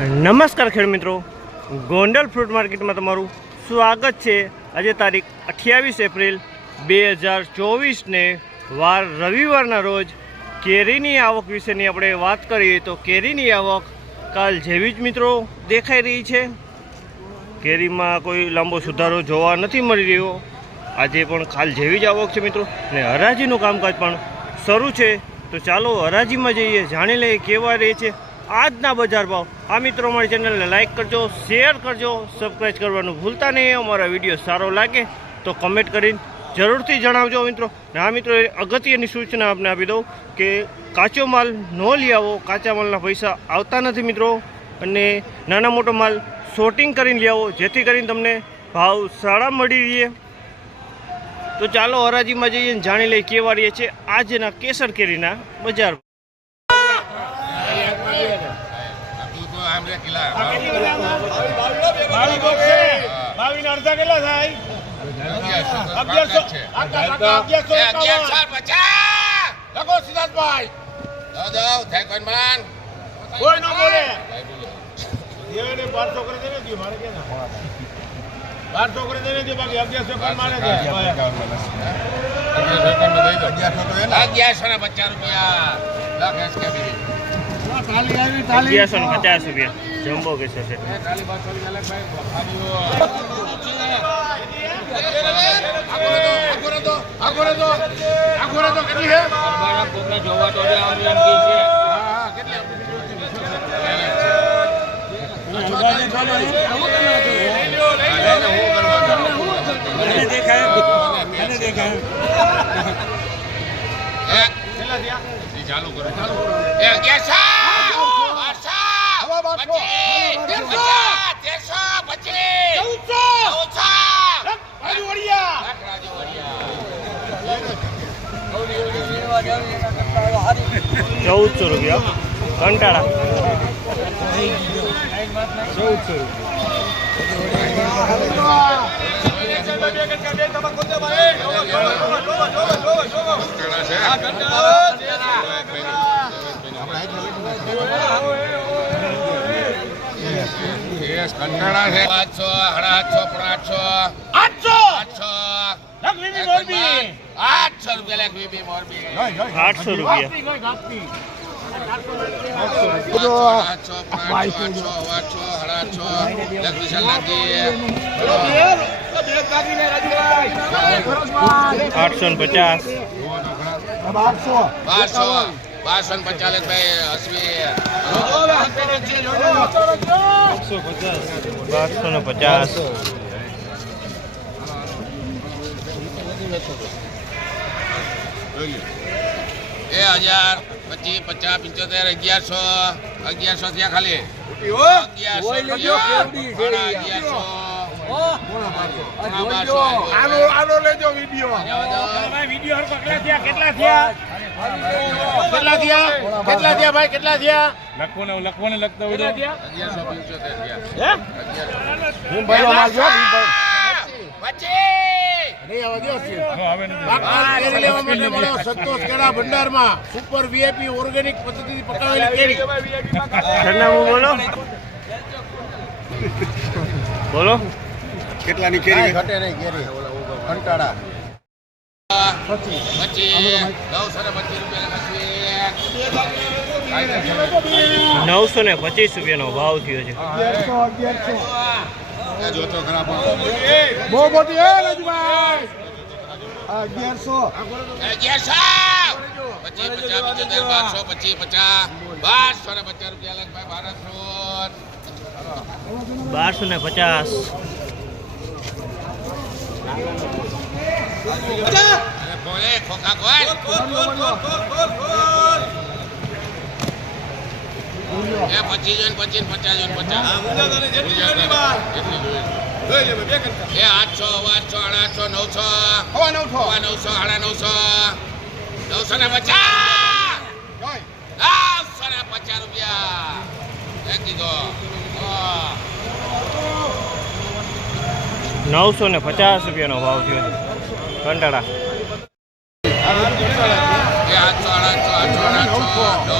નમસ્કાર ખેડ મિત્રો. ગોંડલ ફ્રૂટ માર્કેટમાં તમારું સ્વાગત છે. આજે તારીખ અઠ્યાવીસ એપ્રિલ બે હજાર ચોવીસને વાર રવિવારના રોજ કેરીની આવક વિશેની આપણે વાત કરીએ તો કેરીની આવક કાલ જેવી જ મિત્રો દેખાઈ રહી છે. કેરીમાં કોઈ લાંબો સુધારો જોવા નથી મળી રહ્યો. આજે પણ કાલ જેવી જ આવક છે મિત્રો. અને હરાજીનું કામકાજ પણ શરૂ છે. તો ચાલો હરાજીમાં જઈએ. જાણી લઈએ કેવા રહે છે. આજના બજાર ભાવ. આ મિત્રો અમારી ચેનલને લાઇક કરજો શેર કરજો સબસ્ક્રાઈબ કરવાનું ભૂલતા નહીં. અમારા વીડિયો સારો લાગે તો કમેન્ટ કરીને જરૂરથી જણાવજો મિત્રો. ને આ મિત્રો અગત્યની સૂચના આપને આપી દઉં કે કાચો માલ ન લઈ આવો. કાચા માલના પૈસા આવતા નથી મિત્રો. અને નાના મોટો માલ શોર્ટિંગ કરીને લઈ આવો, જેથી કરીને તમને ભાવ સારા મળી રહે. તો ચાલો હરાજીમાં જઈએ અને જાણી લઈએ કેવા રહીએ છે આજના કેસર કેરીના બજાર તું તો આમ રે કિલ્લા અડધા કેટલા થાય અગિયારસો તો અગિયારસો છે આકા, આકા, અગિયારસો. છોકરી લખો સિદ્ધાર્થભાઈ. દો દો થાય કોઈ માન કોઈ ન બોલે. ભાઈ બારસો કરી દેને દ્યો, મારે ક્યાં ના? બારસો કરી દેને દ્યો, બાકી અગિયારસો કરી મારે છે. અગિયારસો ને પચાસ રૂપિયા. લખ એસ કે અગિયારસો ને પચાસ રૂપિયા જમ્બો કેસર છે ચાલુ કરો એ અગિયારસો બારસો પચીસ પચાસ તેરસો પચીસ ચૌદસો બાજુ વળિયા. ચૌદસો રૂપિયા કંટાળા કંટાળા છે પાંચસો સાડા આઠસો પણ આઠસો આઠસો. આઠસો લખ લીધી મોરબી. આઠસો રૂપિયા લાખ બીબી મોરબી આઠસો રૂપિયા ગાપતી ગઈ, ગાપતી. આઠસો આઠસો આઠસો આઠસો સાડા આઠસો લાખ વિશાલ લાગી આઠસો ને પચાસ બારસો બારસો ને પચાસ ભાઈ હસવી બારસો ને પચાસ એ હજાર પચીસ પચાસ પંચોતેર અગિયારસો અગિયારસો થયા ખાલી. અગિયારસો રૂપિયા સાડા અગિયારસો. સાડા બારસો ભાઈ, વીડિયો. હરખો કેટલા થયા? કેટલા થયા? કેટલા થયા? કેટલા થયા ભાઈ? કેટલા થયા? લખવાને લખવાને લખતા હોય કેટલા થયા અગિયારસો પંચોતેર થયા હે? પચીસ હવે નથી બાગકામ કેરી લેવા માટે મળો સંતોષ કેળા ભંડારમાં. સુપર વીઆઈપી ઓર્ગેનિક પદ્ધતિથી પકાવેલી કેરી. બોલો? બોલો? કેટલાની કેરી? ઘટે નહીં કંટાળા. નવસો ને પચીસ રૂપિયાનો ભાવ થયો છે. જોતો બહુ મોટી હે રાજુભાઈ. અગિયારસો. અગિયારસો. પચીસ પચાસ પંચોતેર બારસો પચીસ પચાસ બારસો ને પચાસ રૂપિયા લખ ભાઈ બારસો. ને પચાસ. ખોખા કોઈ એ પચીસ જોઈને પચીસ પચાસ જોઈને પચાસ. એટલી જોઈએ. એ આઠસો હવા આઠસો સાડા આઠસો નવસો. હવા નવસો સાડા નવસો. નવસો ને પચાસ. નવસો ને પચાસ રૂપિયા. કીધો નવસો ને પચાસ રૂપિયાનો ભાવ થયો છે. કંટાળા. એ આઠસો આઠસો આઠસો આઠસો.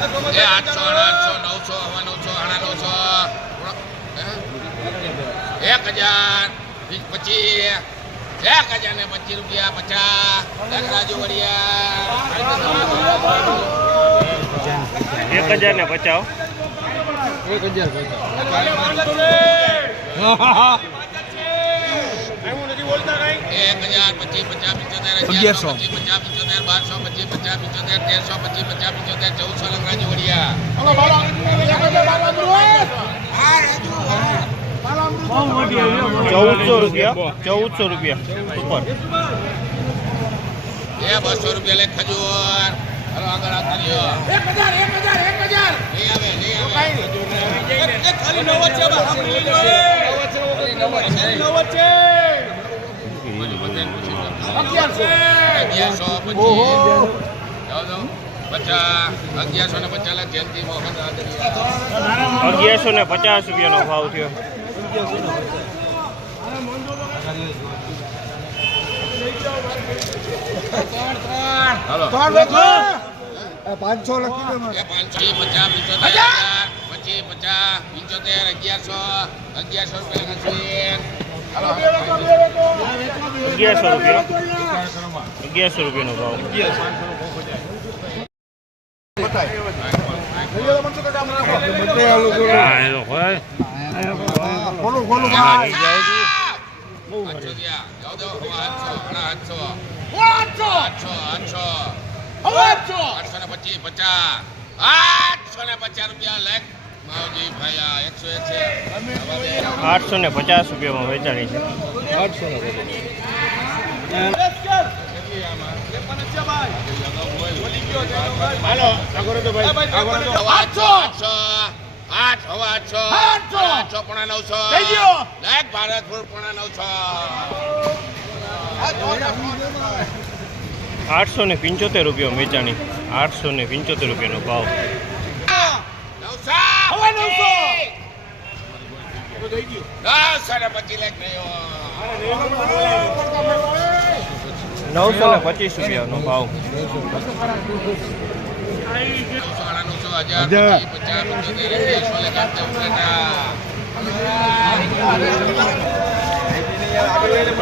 એ આઠસો આઠસો નવસો હવા નવસો આડા નવસો. એક હજાર પચીસ. એક હજાર ને પચીસ રૂપિયા પચાસ. એક રાજુ વડિયા. એક હજાર ને પચાવ એક હજાર પચીસ. પચાસ પિચોતેર અગિયારસો પચીસ પચાસ પિચોતેર બારસો પચીસ પચાસ પિચોતેર તેરસો પચીસ પચાસ પિચોતેર ચૌદસો લખ રાજુ વડિયા ચૌદસો રૂપિયા ચૌદસો રૂપિયા. ઉપર એ બસો રૂપિયા લે ખજૂર. હાલો આગળ આવતા રહ્યો નહીં આવે નહીં આવે. અગિયારસો પચીસ જાઓ જાઓ પચાસ અગિયારસો ને મોહન રાદડિયા અગિયારસો ને પચાસ રૂપિયાનો ભાવ થયો. પાંચસો લખી પાંચસો પચાસ પંચોતેર અગિયારસો અગિયારસો રૂપિયા અગિયારસો રૂપિયા. અગિયારસો રૂપિયાનો ભાવ. આઠસો ને પચીસ પચાસ. આઠસો ને પચાસ રૂપિયા લેખ. માવજી ભાઈ એકસો એક છે. આવા બે. આઠસો ને પચાસ રૂપિયામાં વેચાણી છે. આઠસો પોણા આઠસો ને પંચોતેર રૂપિયા વેચાણી. આઠસો ને પંચોતેર રૂપિયાનો ભાવ. નવસો. નવસો ને પચીસ રૂપિયા. ને ભાવ નવસો સાડા નવસો હજાર પચીસ હે પંચોતેર એકસો લેખ આપતે ઉપલેટા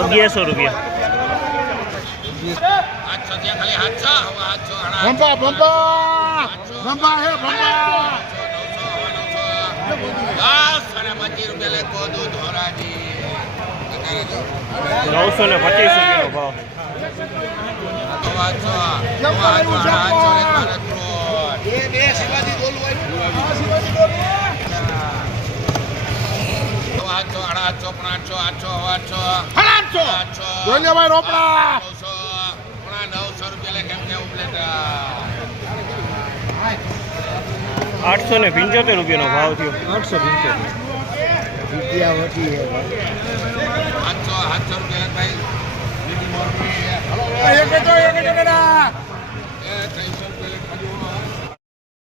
અગિયારસો રૂપિયા આઠસો ત્યાં ખાલી આઠસો હવા આઠસો સાડા ભંપા આઠસો, ભંપા ભંપા હે ભંપા નવસો ને પચીસ રૂપિયાનો ભાવ. જોઈ લે ભાઈ રોપડા નવસો રૂપિયા કેમ કે ઉપલેટા. આઠસો ને પંચોતેર રૂપિયાનો ભાવ થયો. આઠસો પંચોતેર રૂપિયા ભાઈ એક જો એક જો